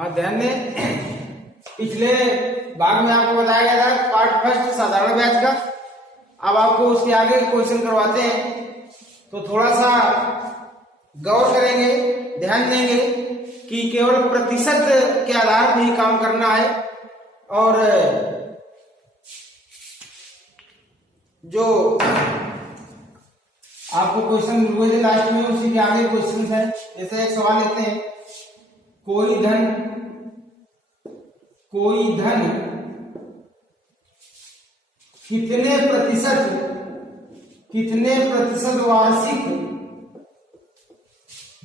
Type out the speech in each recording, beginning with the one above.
हाँ ध्यान दें, पिछले भाग में आपको बताया गया था पार्ट फर्स्ट साधारण ब्याज का। अब आपको उसके आगे क्वेश्चन करवाते हैं, तो थोड़ा सा गौर करेंगे, ध्यान देंगे कि केवल प्रतिशत के आधार पर ही काम करना है। और जो आपको क्वेश्चन हुए थे लास्ट में, उसी के आगे क्वेश्चन है। जैसे एक सवाल लेते हैं, कोई धन कितने प्रतिशत वार्षिक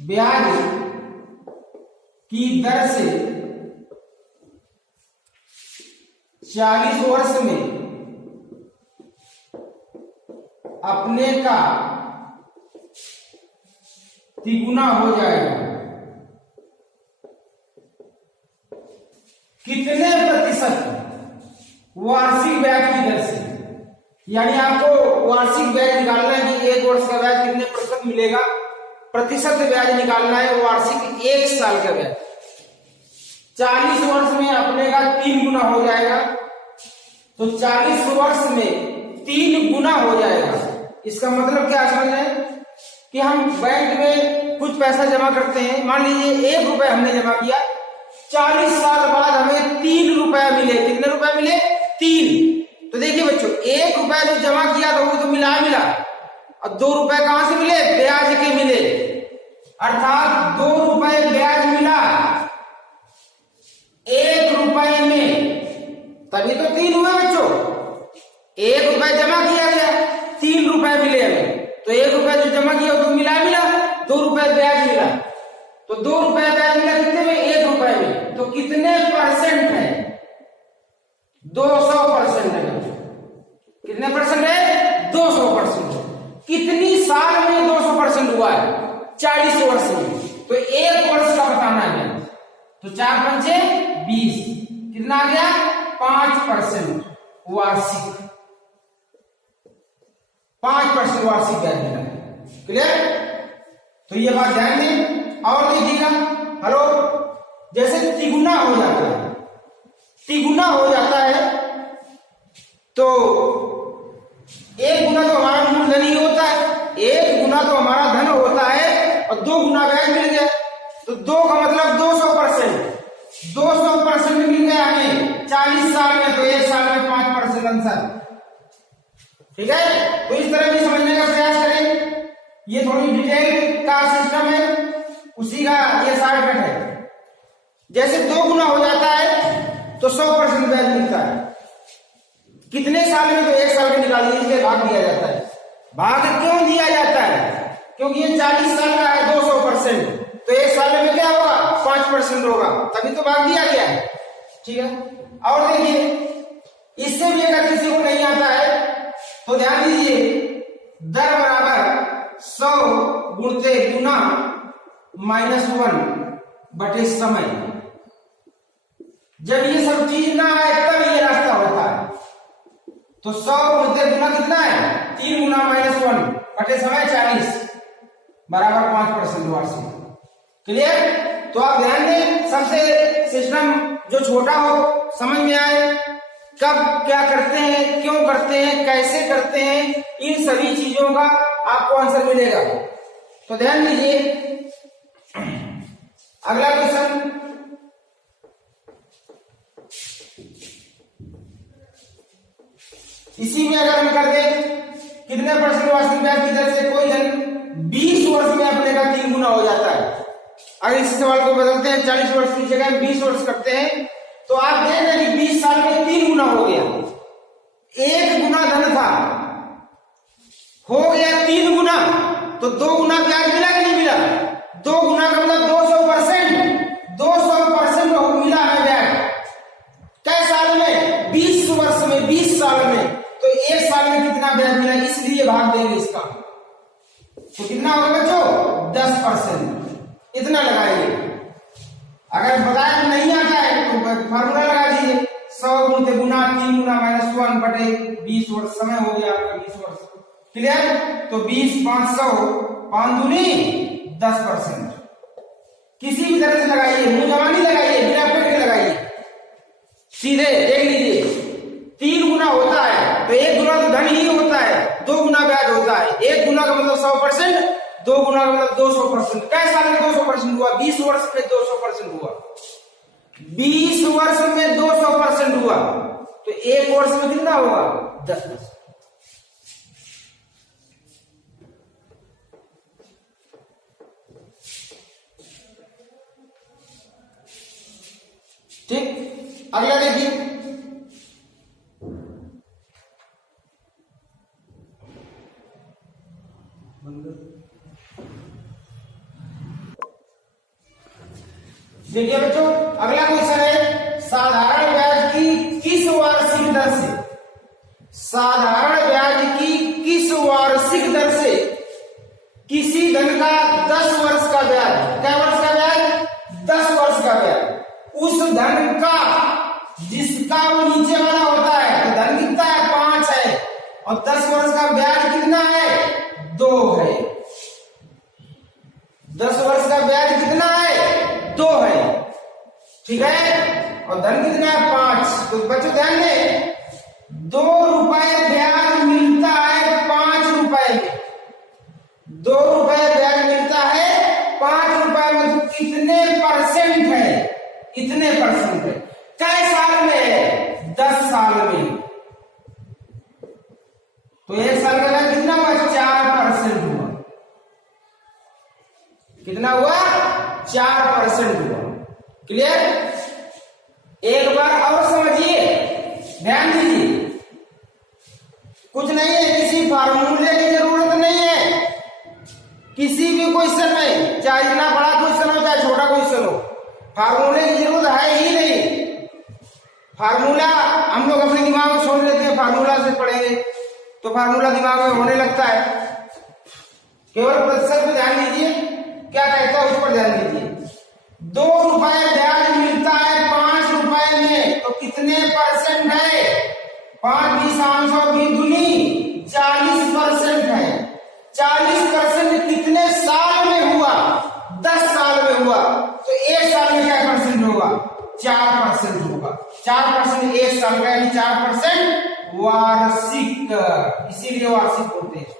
ब्याज की दर से 40 वर्ष में अपने का तिगुना हो जाएगा। कितने प्रतिशत वार्षिक ब्याज की दर से, यानी आपको वार्षिक ब्याज निकालना है कि एक वर्ष का ब्याज कितने प्रतिशत मिलेगा, प्रतिशत ब्याज निकालना है वार्षिक एक साल का ब्याज। 40 वर्ष में अपने का 3 गुना हो जाएगा, तो 40 वर्ष में 3 गुना हो जाएगा। इसका मतलब क्या समझ रहे हैं कि हम बैंक में कुछ पैसा जमा करते हैं, मान लीजिए 1 रुपए हमने जमा किया, 40 साल बाद हमें 3 रुपया मिले। कितने रुपए मिले? 3। तो देखिए बच्चों, 1 रुपया जो जमा किया था वो तो मिला, और 2 रुपए कहां से मिले? ब्याज के मिले, अर्थात 2 रुपए ब्याज मिला 1 रुपए में, तभी तो 3 हुए बच्चों। 1 रुपए जमा किया गया, 3 रुपए मिले हमें, तो 1 रुपया जो जमा किया तो मिला, 2 रुपए ब्याज मिला, तो 2 रुपए ब्याज मिला कितने में? 1 रुपए में। तो कितने परसेंट है? 200% है। कितने परसेंट है? 200%। कितनी साल में 200% हुआ है? 40 वर्ष में। तो 1 वर्ष का बताना है, तो 4 पंचे 20, कितना आ गया? 5% वार्षिक, 5% वार्षिक ब्याज मिला। क्लियर? तो ये बात ध्यान दें। और देखिएगा, हेलो, जैसे तिगुना हो जाता है, तिगुना हो जाता है तो 1 गुना तो हमारा मूलधन ही होता है, 1 गुना तो हमारा धन होता है, और 2 गुना ब्याज मिल गया, तो 2 का मतलब 200%। 200% मिल गया हमें 40 साल में, तो 1 साल में 5% आंसर। ठीक है? तो इस तरह भी समझने का प्रयास करें। ये थोड़ी डिटेल का सिस्टम है, उसी का ये शॉर्टकट है। जैसे 2 गुना हो जाता है तो 100% ब्याज मिलता है। कितने साल में? तो 1 साल में निकाल लीजिए, भाग दिया जाता है। भाग क्यों दिया जाता है? क्योंकि ये 40 साल का है, 200%, तो 1 साल में क्या होगा? 5% होगा, तभी तो भाग दिया गया है। ठीक है? और देखिए, इससे भी अगर किसी को नहीं आता है तो ध्यान दीजिए, दर बराबर 100 गुणते गुना -1 बटे समय। जब ये सब चीज ना आए तब ये रास्ता होता है। तो 100 गुणते गुना कितना है? 3 गुना -1 बटे समय 40 बराबर 5% वार्षिक। क्लियर? तो आप ध्यान दें, सबसे सिस्टम जो छोटा हो, समझ में आए, कब क्या करते हैं, क्यों करते हैं, कैसे करते हैं, इन सभी चीजों का आपको आंसर मिलेगा। तो ध्यान दीजिए, अगला क्वेश्चन, इसी में अगर हम कर दें, कितने परसेंट वार्षिक ब्याज की दर से कोई धन 20 वर्ष में अपने का 3 गुना हो जाता है। अगर इस सवाल को बदलते हैं, 40 वर्ष की जगह 20 वर्ष करते हैं, तो आप देख रहे हैं कि 20 साल में 3 गुना हो गया। 1 गुना धन था, हो गया 3 गुना, तो 2 गुना ब्याज मिला कि नहीं मिला? 2 गुना का मतलब 200%। 200% मिला है ब्याज। कै साल में? 20 वर्ष में, 20 साल में। तो 1 साल में कितना ब्याज मिला, इसलिए भाग देंगे इसका। तो कितना होगा बच्चों? 10%। इतना लगाएंगे। अगर बताया नहीं आता है तो फार्मूला लगा दीजिए, 100 गुणते गुना 3 गुना -1 बटे 20 वर्ष। समय हो गया आपका 20 वर्ष। क्लियर? तो 20 500, 5 दूनी 10%। किसी भी तरह से लगाइए, मुंह जवानी लगाइए, बिना पेट के लगाइए, सीधे देख लीजिए। 3 गुना होता है तो 1 गुना तो धन ही होता है, 2 गुना ब्याज होता है। 1 गुना का मतलब 100%, 2 गुना का मतलब 200%। कैसे साल में 200% हुआ? 20 वर्ष में 200% हुआ। 20 वर्ष में 200% हुआ तो 1 वर्ष में कितना होगा? 10%। ठीक, अगला देखिए। देखिए बच्चों, अगला क्वेश्चन है साधारण ब्याज की किस वार्षिक दर से, साधारण ब्याज की किस वार्षिक दर से किसी धन का 10 वर्ष का ब्याज, क्या वर्ष का ब्याज? 10 वर्ष का ब्याज, उस धन का जिसका वो नीचे वाला होता है, तो धन कितना है? 5 है, और 10 वर्ष का ब्याज कितना है? 2 है। 10 वर्ष का ब्याज कितना है? 2 है, ठीक है, और धन कितना है? 5। तो बच्चों ध्यान दें, 2 रुपए ब्याज मिलता है 5 रुपए में, 2 रुपए ब्याज मिलता है 5 रुपए में, तो कितने परसेंट है? इतने परसेंट है। कै साल में है? 10 साल में। तो 1 साल का ब्याज कितना हुआ? 4% हुआ। कितना हुआ? 4% हुआ। क्लियर? एक बार और समझिए, ध्यान दीजिए। कुछ नहीं है, किसी फार्मूले की जरूरत नहीं है। किसी भी क्वेश्चन में, चाहे इतना बड़ा क्वेश्चन हो चाहे छोटा क्वेश्चन हो, फार्मूले की जरूरत है ही नहीं। फार्मूला हम लोग अपने दिमाग में सोच लेते हैं, फार्मूला से पढ़ेंगे तो फार्मूला दिमाग में होने लगता है। केवल प्रतिशत पे ध्यान दीजिए, क्या कहता है उस पर ध्यान दीजिए। 2 रुपए ब्याज मिलता है 5 रुपए में, तो कितने परसेंट है? 5 20 500 भी दुनी 40% है। 40% कितने साल में हुआ? 10 साल में हुआ, तो 1 साल में क्या परसेंट होगा? 4% होगा। 4% 1 साल का, यानी 4% वार्षिक, इसीलिए वार्षिक बोलते हैं।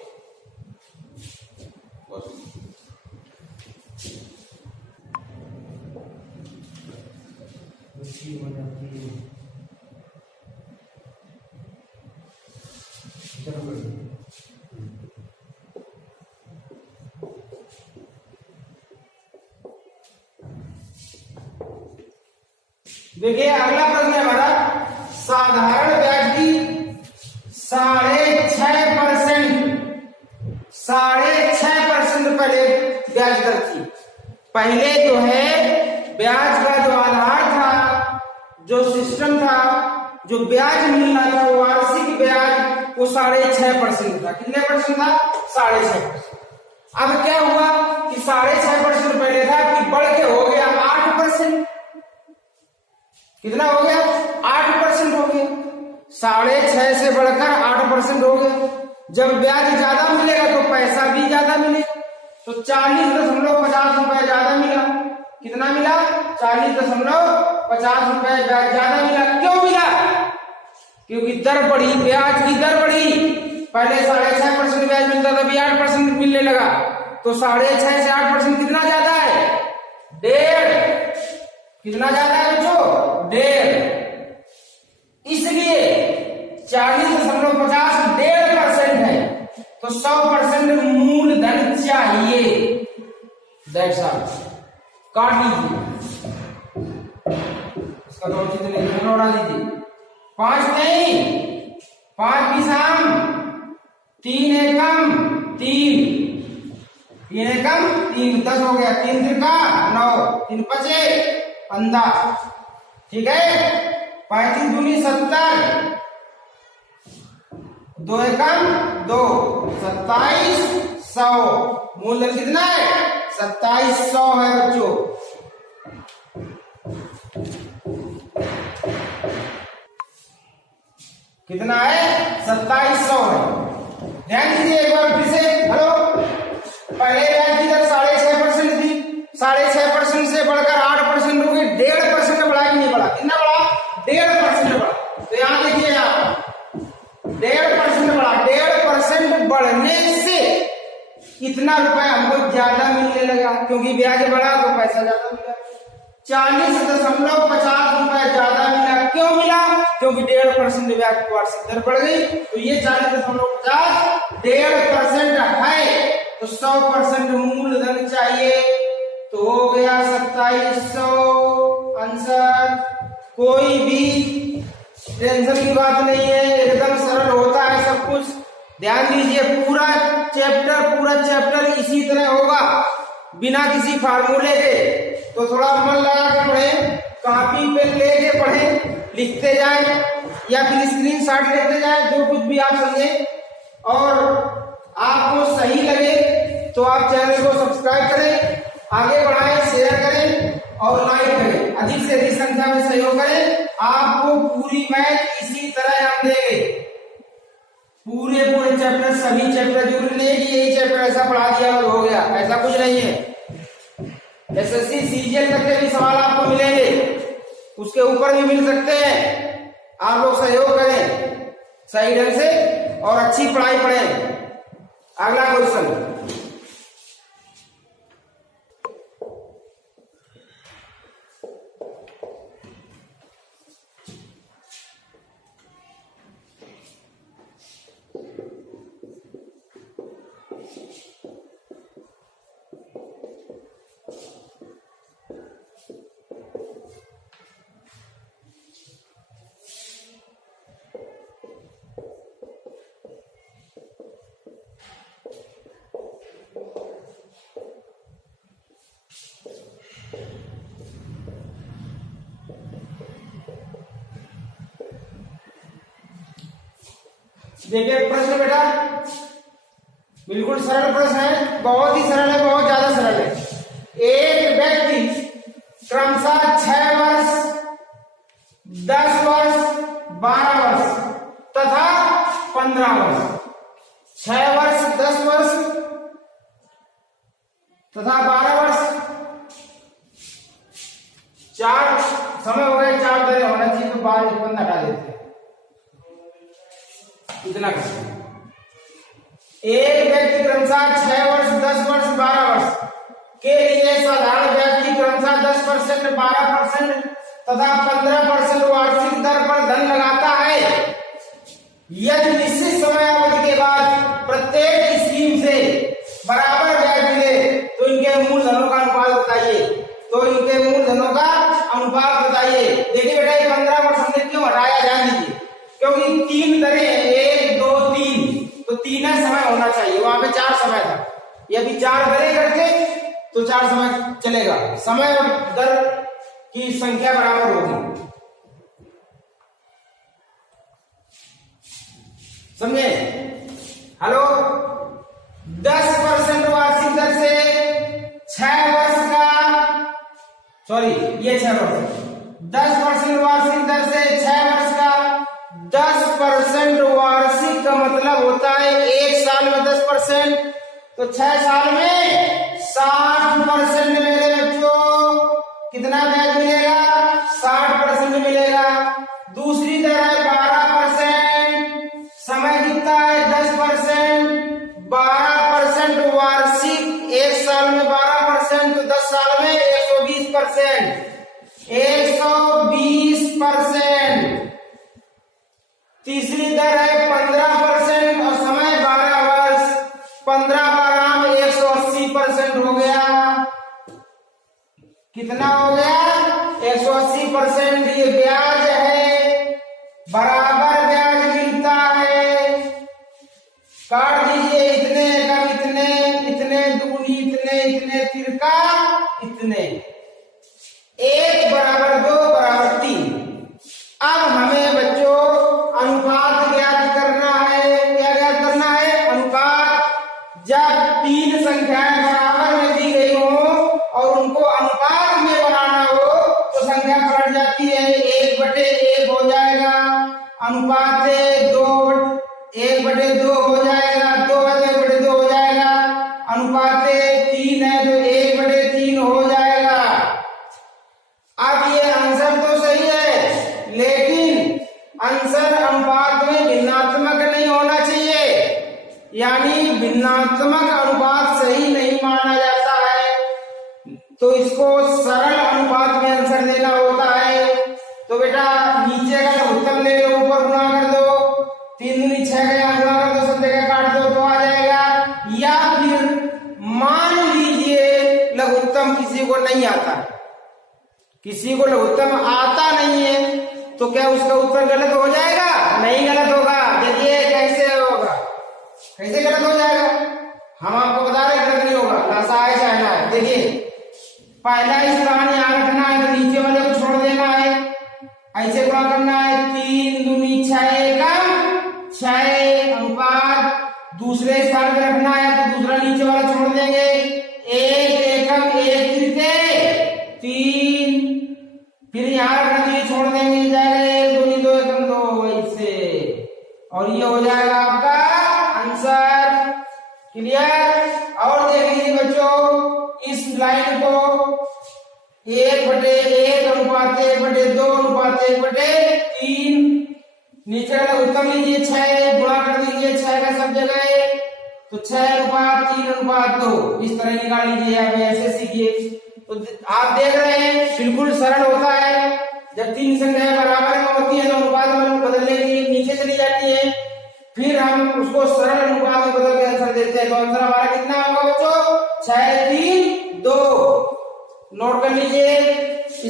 देखिए अगला प्रश्न है हमारा, साधारण ब्याज की 6.5% पहले ब्याज दर थी। पहले जो है ब्याज का जो आधार था, जो सिस्टम था, जो ब्याज मिलना था, वार्षिक ब्याज वो 6.5% था। कितने परसेंट था? 6.5%। अब क्या हुआ कि 6.5% पहले था कि बढ़ के हो गया 8%। कितना हो गया? 8% हो गया। 6.5 से बढ़कर 8% हो गया। जब ब्याज ज्यादा मिलेगा तो पैसा भी ज्यादा मिलेगा, तो 40.50 रुपए ज्यादा मिला। कितना मिला? 40.50 रुपए ब्याज ज्यादा मिला। क्यों मिला? क्योंकि दर बढ़ी, ब्याज की दर बढ़ी। पहले 6.5% ब्याज मिलता था, अभी 8% मिलने लगा, तो 6.5 से 8% कितना ज्यादा है? 1.5। कितना ज्यादा है बच्चों? 1.5। इसलिए 40.50 1.5% है, तो 100% मूलधन चाहिए। That's all. काट लीजिए इसका, तो चित्र उड़ा लीजिए। 5 नहीं, 5 20 3 एकम 3, 3 एकम 3, 10 हो गया। 3 3 9, 3 5 15, ठीक है। 35 दूनी 70, 2 एकम 2, 2700। मूलधन कितना है? 2700 है बच्चों। कितना है? 2700 है। ध्यान दीजिए एक बार फिर से। हेलो, पहले ब्याज की दर 6.5% थी, 6.5% 1.5% बढ़ा, 1.5% बढ़ने से कितना रुपए हमको ज्यादा मिलने लगा, क्योंकि ब्याज बढ़ा तो पैसा ज्यादा मिला। 40.50 रुपए ज्यादा मिला। क्यों मिला? क्योंकि 1.5% ब्याज की वार्षिक दर बढ़ गई। तो ये 40.50 1.5% है, तो 100% मूलधन चाहिए, तो हो गया 2700 आंसर। कोई भी टेंशन की बात नहीं है, एकदम सरल होता है सब कुछ। ध्यान दीजिए, पूरा चैप्टर इसी तरह होगा, बिना किसी फार्मूले के। तो थोड़ा मन लगा के पढ़ें, कॉपी पेन लेके पढ़ें, लिखते जाएं या फिर स्क्रीनशॉट लेते जाएं, जो कुछ भी आप समझें। और आपको सही लगे तो आप चैनल को सब्सक्राइब करें, आगे बढ़ाएं, शेयर करें और लाइक करें, अधिक से अधिक संख्या में सहयोग करें। आपको पूरी मैथ इसी तरह हम देंगे, पूरे चैप्टर, सभी चैप्टर। जरूरी नहीं कि यही चैप्टर ऐसा पढ़ा दिया और हो गया, ऐसा कुछ नहीं है। एसएससी सीजीएल तक के भी सवाल आपको मिलेंगे, उसके ऊपर भी मिल सकते हैं। आप लोग सहयोग करें सही ढंग से और अच्छी पढ़ाई पढ़ें। अगला क्वेश्चन, देखिए प्रश्न बेटा, बिल्कुल सरल प्रश्न है, बहुत ही सरल है, बहुत ज्यादा सरल है। एक व्यक्ति क्रमशः 6 वर्ष, 10 वर्ष, 12 वर्ष तथा 15 वर्ष, 6 वर्ष, 10 वर्ष तथा 12 वर्ष, 4 समय हो गए, 4 दिन होना चाहिए, तो 12 15 हटा देते हैं, इतना कर। एक व्यक्ति क्रमशः 6 वर्ष, 10 वर्ष, 12 वर्ष के लिए साधारण ब्याज की क्रमशः 10%, 12% तथा 15% वार्षिक दर पर धन लगाता है। यदि निश्चित समय अवधि के बाद प्रत्येक स्कीम से बराबर ब्याज मिले तो इनके मूलधनों का अनुपात बताइए। तो इनके मूलधनों का अनुपात बताइए। देखिए बेटा, ये 15 वर्ष हमने क्यों हटाया, ध्यान दीजिए, क्योंकि 3 दरें, 1 2 3, तो 3 समय होना चाहिए, वहां पे 4 समय था। ये अभी 4 दरें करके तो 4 समय चलेगा, समय और दर की संख्या बराबर होगी, समझे? हेलो, 10% वार्षिक दर से 6 वर्ष का, सॉरी ये 6 वर्ष, 10% वार्षिक दर से 6 वर्ष का 10% वार्षिक का मतलब होता है 1 साल में 10%, तो 6 साल में 60% मेरे बच्चों कितना ब्याज मिलेगा? 60% मिलेगा। दूसरी दर है 12%, समय कितना है? 10%, 12% वार्षिक, 1 साल में 12%, तो 10 साल में 120%, 120%। तीसरी दर है 15% और समय 12 वर्ष, 15 में 180% हो गया। कितना हो गया? 180%। ये ब्याज है, बराबर ब्याज मिलता है। काट दीजिए, इतने कम इतने, इतने दूनी इतने, इतने तिरका इतने, 1 बराबर 2 बराबर 3। अब हमें बच्चों अनुपात ज्ञात करना है। क्या ज्ञात करना है? अनुपात। जब 3 संख्याएं बराबर में दी गई हो और उनको अनुपात में बनाना हो तो संख्या पलट जाती है, 1/1 हो जाएगा, अनुपात 1/2 हो जाएगा, 2/1/2 हो जाएगा, अनुपात 3 है तो 1/3 हो जाएगा। अब ये आंसर तो सही है, लेकिन आंसर अनुपात में भिन्नात्मक नहीं ऋणात्मक अनुपात सही नहीं माना जाता है तो इसको सरल अनुपात में आंसर देना होता है। तो बेटा नीचे का उत्तर ले लो, ऊपर गुणा कर दो, 3 दूनी 6 का गुणा कर दो, सब जगह काट दो तो आ जाएगा। या फिर मान लीजिए लघुत्तम किसी को नहीं आता, किसी को लघुत्तम आता नहीं है तो क्या उसका उत्तर गलत हो जाएगा? नहीं गलत होगा। देखिए कैसे होगा, कैसे गलत हो जाएगा, हम आपको बता रहे गलत नहीं होगा, लासा है चाहना है। देखिए पहला स्थान यहाँ रखना है तो नीचे वाले को छोड़ देना है, ऐसे गुणा करना है, 3 दूनी 6 एकम 6 अनुपात दूसरे स्थान पे रखना है तो दूसरा नीचे वाला छोड़ देंगे, 1 एकम 1 तृतीय 3, फिर यहाँ रखना दिए छोड़ देंगे, जाएगा 2 2 एकम 2 ऐसे, और ये हो जाएगा आपका आंसर। क्लियर? और देख लीजिए बच्चों इस लाइन को 1/1 अनुपात 1/2 अनुपात 1/3, नीचे वाला उत्तर लीजिए 6 गुणा कर दीजिए 6 का सब जगह, तो 6 अनुपात 3 अनुपात 2 इस तरह निकाल लीजिए, आप ऐसे सीखिए। तो आप देख रहे हैं बिल्कुल सरल होता है, जब 3 संख्याएं बराबर में होती है तो अनुपात में बदलने के लिए नीचे चली जाती है, फिर हम उसको सरल अनुपात में बदल के आंसर देते हैं। तो आंसर हमारा कितना होगा बच्चों? 6 3 2। नोट कर लीजिए,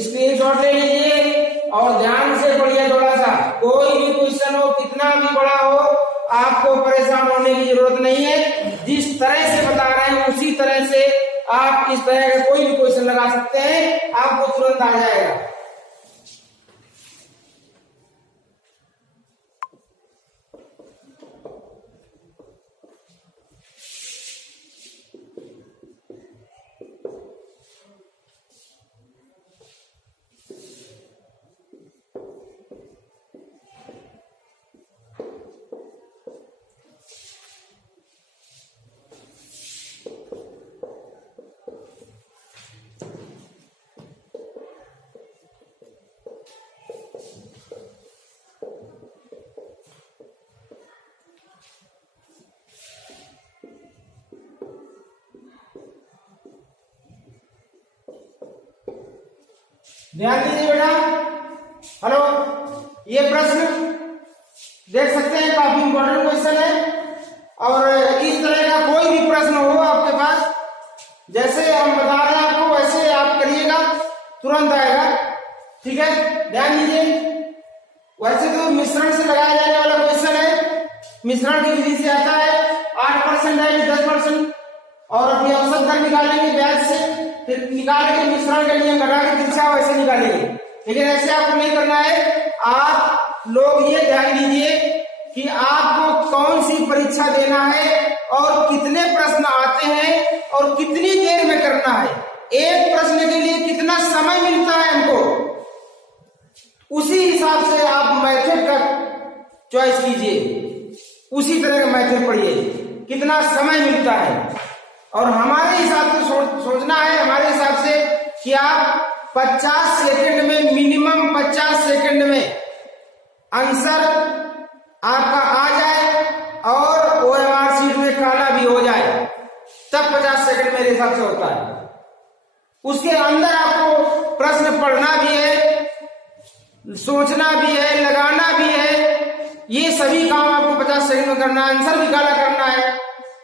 स्क्रीनशॉट ले लीजिए और ध्यान से पढ़िए थोड़ा सा। कोई भी क्वेश्चन हो, कितना भी बड़ा हो, आपको परेशान होने की जरूरत नहीं है। जिस तरह से बता रहे हैं उसी तरह से आप इस तरह का कोई भी क्वेश्चन लगा सकते हैं, आपको तुरंत आ जाएगा। ध्यान दीजिए बेटा। हेलो, ये प्रश्न देख सकते हैं, काफी इंपॉर्टेंट क्वेश्चन है। और इस तरह का कोई भी प्रश्न हो आपके पास, जैसे हम बता रहे हैं आपको वैसे आप करिएगा, तुरंत आएगा। ठीक है, ध्यान दीजिए। वैसे तो मिश्रण से लगाया जाने वाला क्वेश्चन है, मिश्रण की विधि से आता है, 8% है 10%, और अपनी औसत दर निकालेंगे ब्याज से, फिर निकाल के मिश्रण का नियम घटा के तिरछा वैसे निकालेंगे। लेकिन ऐसे आपको नहीं करना है। आप लोग ये ध्यान दीजिए कि आपको कौन सी परीक्षा देना है और कितने प्रश्न आते हैं और कितनी देर में करना है, एक प्रश्न के लिए कितना समय मिलता है हमको, उसी हिसाब से आप मेथड का चॉइस कीजिए, उसी तरह का मेथड पढ़िए, कितना समय मिलता है। और हमारे हिसाब से सोचना है, हमारे हिसाब से कि आप 50 सेकंड में, मिनिमम 50 सेकंड में आंसर आपका आ जाए और OMR शीट में काला भी हो जाए, तब 50 सेकंड मेरे हिसाब से होता है। उसके अंदर आपको प्रश्न पढ़ना भी है, सोचना भी है, लगाना भी है, ये सभी काम आपको 50 सेकंड में करना है। आंसर भी काला करना है,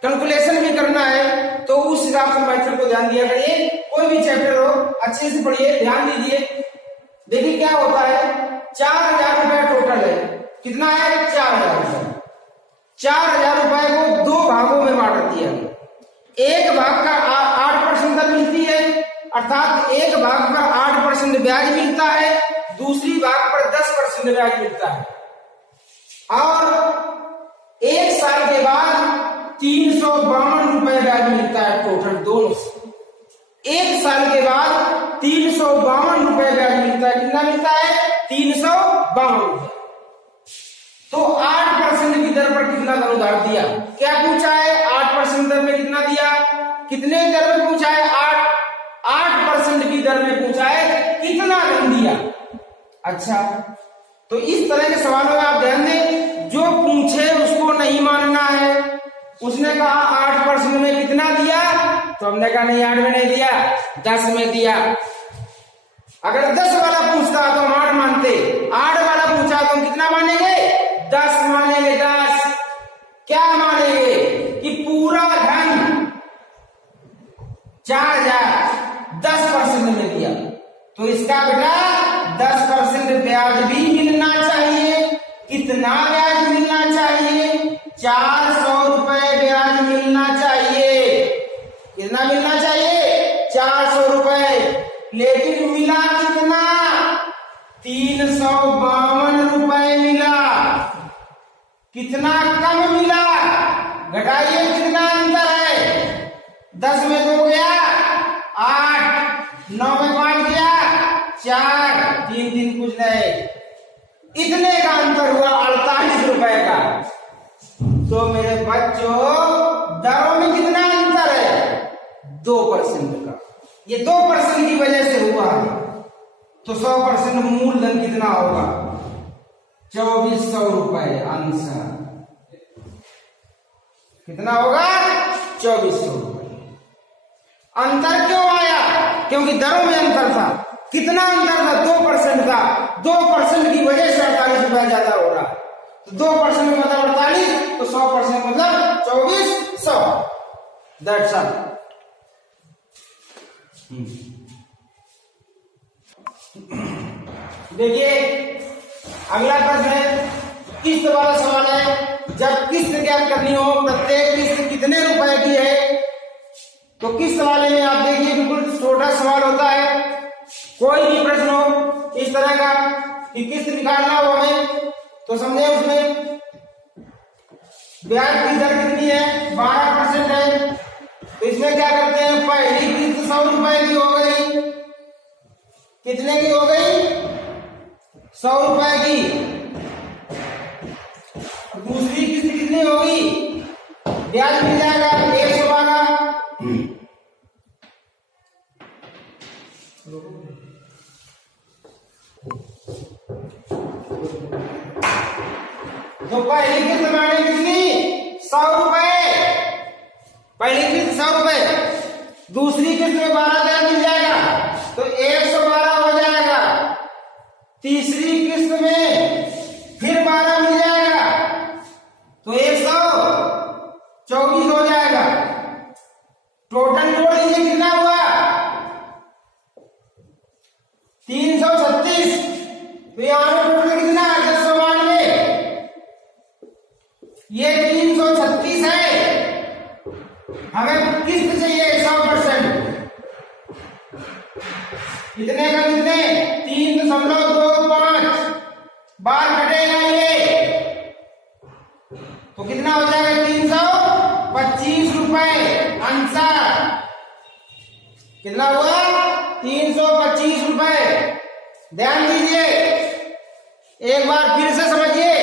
कैलकुलेशन भी करना है, तो उस हिसाब से मेथड को ध्यान दिया करिए। कोई भी चैप्टर हो अच्छे से पढ़िए, ध्यान दीजिए। देखिए क्या होता है, 4000 रुपए टोटल है, कितना है 4000 रुपए। 4000 रुपए को 2 भागों में बांट दिया, एक भाग का 8% दर मिलती है, अर्थात एक भाग पर 8% ब्याज मिलता है, दूसरी भाग पर 10% ब्याज मिलता है। और एक साल के बाद 352 रुपए ब्याज मिलता है टोटल दोनों से। एक साल के बाद 352 रुपए ब्याज मिलता है। कितना मिलता है? 352 रुपए। तो 8% की दर पर कितना धन उधार दिया? क्या पूछा है? 8% दर में कितना दिया? कितने दर में पूछा है? 8% की दर में पूछा है, कितना धन दिया? अच्छा, तो इस तरह के सवालों में आप ध्यान दें, जो पूछे उसको नहीं मानना है, उसने कहा 8% में कितना दिया, तो हमने कहा नहीं 8 में नहीं दिया, 10 में दिया। अगर 10 वाला पूछता तो हम 8 मानते, 8 वाला पूछा तो हम कितना मानेंगे, 10 मानेंगे। 10 क्या मानेंगे कि पूरा धन 4000 10% में दिया, तो इसका बेटा 10% ब्याज भी मिलना चाहिए। कितना ब्याज मिलना चाहिए, 400 रुपए ब्याज मिलना चाहिए। कितना मिलना चाहिए, 400 रुपए। लेकिन मिला कितना, 352 रुपए मिला। कितना कम मिला, घटाइए कितना अंतर है। 10 में 2 गया 8, 9 में 5 गया 4, 3 3 कुछ नहीं, इतने का अंतर हुआ 48 रुपए का। तो मेरे बच्चों दरों में कितना अंतर है, 2% का। ये 2% की वजह से हुआ है। तो 100% मूलधन कितना होगा, 2400 रुपए आंसर। कितना होगा, 2400 रुपए। अंतर क्यों आया, क्योंकि दरों में अंतर था। कितना अंतर था, 2% था। 2% की वजह से 48 रुपया ज्यादा हो रहा। तो 2% में मतलब 48, तो 100% मतलब 2400। That's all. देखिए अगला प्रश्न है, किस्त वाला सवाल है। जब किस्त ज्ञात करनी हो, प्रत्येक किस्त कितने रुपए की है, तो किस्त वाले में आप देखिए बिल्कुल छोटा सवाल होता है। कोई भी प्रश्न हो इस तरह का कि किस्त निकालना हो हमें, तो समझे उसमें ब्याज की दर कितनी है, 12% है। तो इसमें क्या करते हैं, पहली किस्त 100 रुपए की हो गई। कितने की हो गई, 100 रुपए की। दूसरी किस्त कितनी होगी, ब्याज मिल जाएगा 112। तो पहली किस्त माने कितनी, 100 रुपए। पहली किस्त 100 रुपए, दूसरी किस्त में 12,000 मिल जाएगा, तो 112 हो जाएगा। तीसरी किस्त में फिर 12 मिल जाएगा, तो 124 हो जाएगा। टोटल जोड़ लीजिए कितना हुआ, 336। तो यहां पर टोटल कितना है, 692। ये 336 है। हमें किस्त चाहिए 100%। कितने का, कितने, 3.25 बार कटेगा ये, तो कितना हो जाएगा, 325 रुपए आंसर। कितना हुआ, 325 रुपए। ध्यान दीजिए, एक बार फिर से समझिए।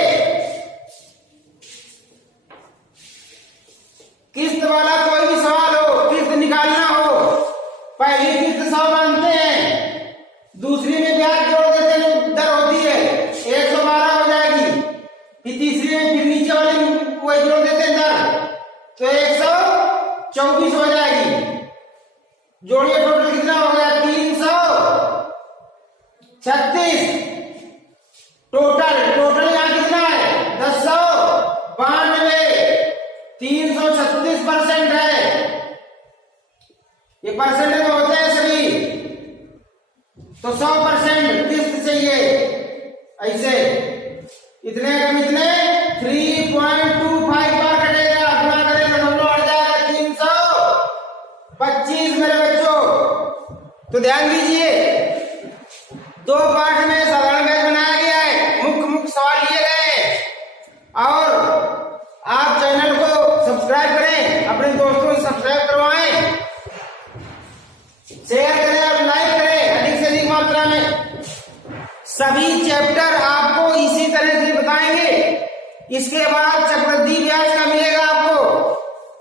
किस्त वाला कोई भी सवाल हो, किस्त निकालना हो, पहली किस्त 100 मानते हैं, दूसरी में ब्याज जोड़ देते हैं, दर होती है 112 हो जाएगी। फिर तीसरी में फिर नीचे वाली वही जोड़ देते हैं दर, तो 124 हो जाएगी। जोड़िए टोटल कितना हो गया, 336। टोटल यहाँ कितना है, 1092। 336% है। ये परसेंट में होते हैं सभी, तो 100% किस्त चाहिए। ऐसे इतने कम, इतने 3.25 बार कटेगा, गुणा करेंगे तो हट जाएगा 325 मेरे बच्चों। तो ध्यान दीजिए, 2 पार्ट में साधारण बैच बनाया गया है, मुख्य सवाल लिए गए हैं। और आप चैनल को सब्सक्राइब करें, अपने दोस्तों से सब्सक्राइब करवाएं, शेयर करें और लाइक करें अधिक से अधिक मात्रा में। सभी चैप्टर आपको इसी तरह से बताएंगे। इसके बाद चक्रवृद्धि ब्याज का मिलेगा आपको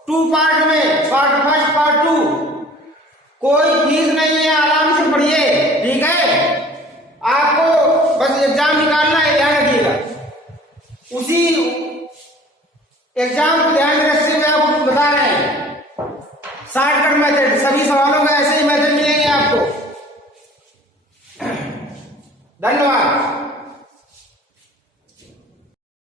2 पार्ट में, पार्ट 1, पार्ट 2। कोई फीस नहीं है, आराम से पढ़िए, ठीक है। आपको बस एग्जाम निकालना है, ध्यान रखिएगा। उसी एग्जाम को ध्यान में रखते हुए आपको बता रहे हैं शॉर्टकट मेथड, सभी सवालों का ऐसे ही मेथड मिलेंगे आपको। धन्यवाद।